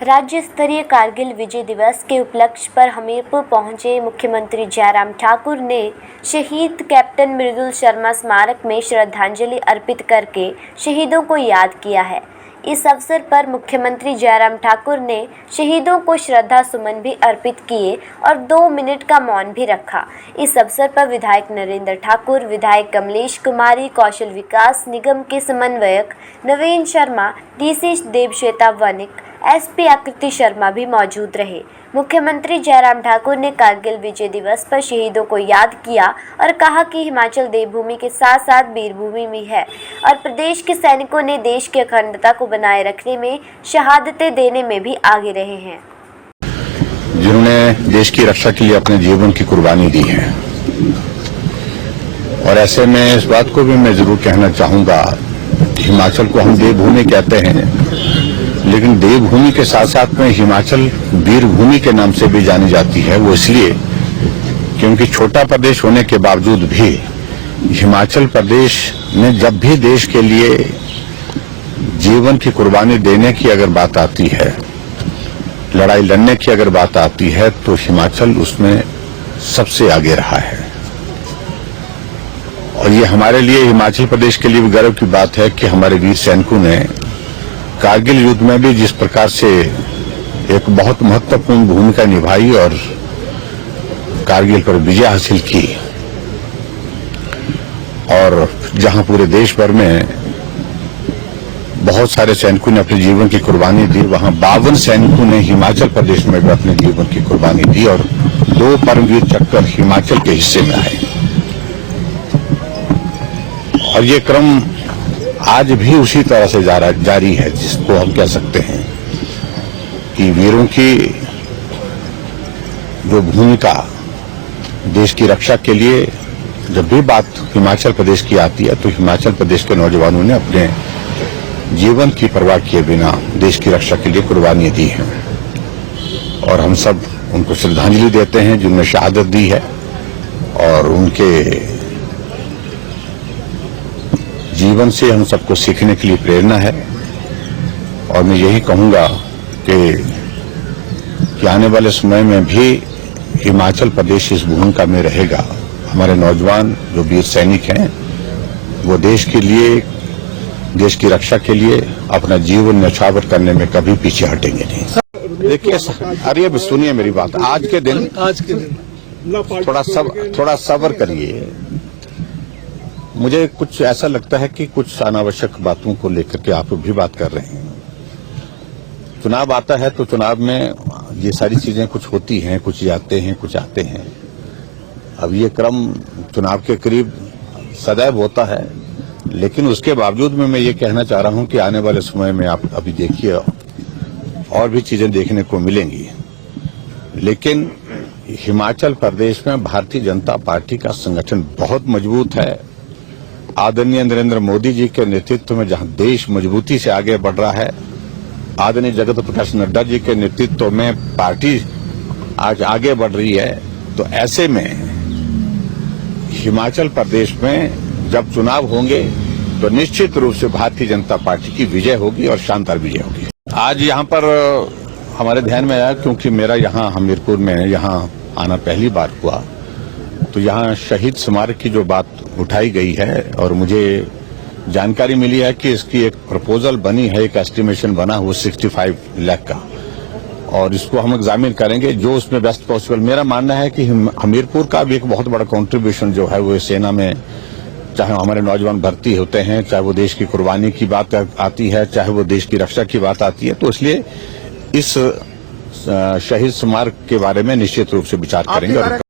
राज्य स्तरीय कारगिल विजय दिवस के उपलक्ष्य पर हमीरपुर पहुंचे मुख्यमंत्री जयराम ठाकुर ने शहीद कैप्टन मृदुल शर्मा स्मारक में श्रद्धांजलि अर्पित करके शहीदों को याद किया है। इस अवसर पर मुख्यमंत्री जयराम ठाकुर ने शहीदों को श्रद्धा सुमन भी अर्पित किए और 2 मिनट का मौन भी रखा। इस अवसर पर विधायक नरेंद्र ठाकुर, विधायक कमलेश कुमारी, कौशल विकास निगम के समन्वयक नवीन शर्मा, डीसी देवश्वेता वनिक, एसपी आकृति शर्मा भी मौजूद रहे। मुख्यमंत्री जयराम ठाकुर ने कारगिल विजय दिवस पर शहीदों को याद किया और कहा कि हिमाचल देवभूमि के साथ साथ वीरभूमि भी है और प्रदेश के सैनिकों ने देश की अखंडता को बनाए रखने में शहादतें देने में भी आगे रहे हैं, जिन्होंने देश की रक्षा के लिए अपने जीवन की कुर्बानी दी है। और ऐसे में इस बात को भी मैं जरूर कहना चाहूंगा, हिमाचल को हम देवभूमि कहते हैं, लेकिन देवभूमि के साथ साथ में हिमाचल वीरभूमि के नाम से भी जानी जाती है। वो इसलिए क्योंकि छोटा प्रदेश होने के बावजूद भी हिमाचल प्रदेश ने जब भी देश के लिए जीवन की कुर्बानी देने की अगर बात आती है, लड़ाई लड़ने की अगर बात आती है, तो हिमाचल उसमें सबसे आगे रहा है। और ये हमारे लिए, हिमाचल प्रदेश के लिए भी गर्व की बात है कि हमारे वीर सैनिकों ने कारगिल युद्ध में भी जिस प्रकार से एक बहुत महत्वपूर्ण भूमिका निभाई और कारगिल पर विजय हासिल की, और जहां पूरे देश भर में बहुत सारे सैनिकों ने अपने जीवन की कुर्बानी दी, वहां 52 सैनिकों ने हिमाचल प्रदेश में भी अपने जीवन की कुर्बानी दी और 2 परमवीर चक्र हिमाचल के हिस्से में आए। और ये क्रम आज भी उसी तरह से जारी है, जिसको हम कह सकते हैं कि वीरों की जो भूमिका देश की रक्षा के लिए जब भी बात हिमाचल प्रदेश की आती है, तो हिमाचल प्रदेश के नौजवानों ने अपने जीवन की परवाह किए बिना देश की रक्षा के लिए कुर्बानी दी है। और हम सब उनको श्रद्धांजलि देते हैं जिन्होंने शहादत दी है, और उनके जीवन से हम सबको सीखने के लिए प्रेरणा है। और मैं यही कहूंगा कि आने वाले समय में भी हिमाचल प्रदेश इस भूमिका में रहेगा। हमारे नौजवान जो वीर सैनिक हैं, वो देश के लिए, देश की रक्षा के लिए अपना जीवन न्यौछावर करने में कभी पीछे हटेंगे नहीं। देखिए, अरे सुनिए मेरी बात, आज के दिन थोड़ा सब्र करिए। मुझे कुछ ऐसा लगता है कि कुछ अनावश्यक बातों को लेकर के आप भी बात कर रहे हैं। चुनाव आता है तो चुनाव में ये सारी चीजें कुछ होती हैं, कुछ जाते हैं, कुछ आते हैं। अब ये क्रम चुनाव के करीब सदैव होता है, लेकिन उसके बावजूद में मैं ये कहना चाह रहा हूं कि आने वाले समय में आप अभी देखिए और भी चीजें देखने को मिलेंगी। लेकिन हिमाचल प्रदेश में भारतीय जनता पार्टी का संगठन बहुत मजबूत है। आदरणीय नरेंद्र मोदी जी के नेतृत्व में जहां देश मजबूती से आगे बढ़ रहा है, आदरणीय जगत प्रकाश नड्डा जी के नेतृत्व में पार्टी आज आगे बढ़ रही है, तो ऐसे में हिमाचल प्रदेश में जब चुनाव होंगे तो निश्चित रूप से भारतीय जनता पार्टी की विजय होगी और शानदार विजय होगी। आज यहाँ पर हमारे ध्यान में आया, क्योंकि मेरा यहाँ हमीरपुर में यहाँ आना पहली बार हुआ, तो यहाँ शहीद स्मारक की जो बात उठाई गई है और मुझे जानकारी मिली है कि इसकी एक प्रपोजल बनी है, एक एस्टिमेशन बना हुआ 65 लाख का, और इसको हम एग्जामिन करेंगे जो उसमें बेस्ट पॉसिबल। मेरा मानना है कि हमीरपुर का भी एक बहुत बड़ा कंट्रीब्यूशन जो है वो सेना में, चाहे हमारे नौजवान भर्ती होते हैं, चाहे वो देश की कुर्बानी की बात आती है, चाहे वो देश की रक्षा की बात आती है, तो इसलिए इस शहीद स्मारक के बारे में निश्चित रूप से विचार करेंगे।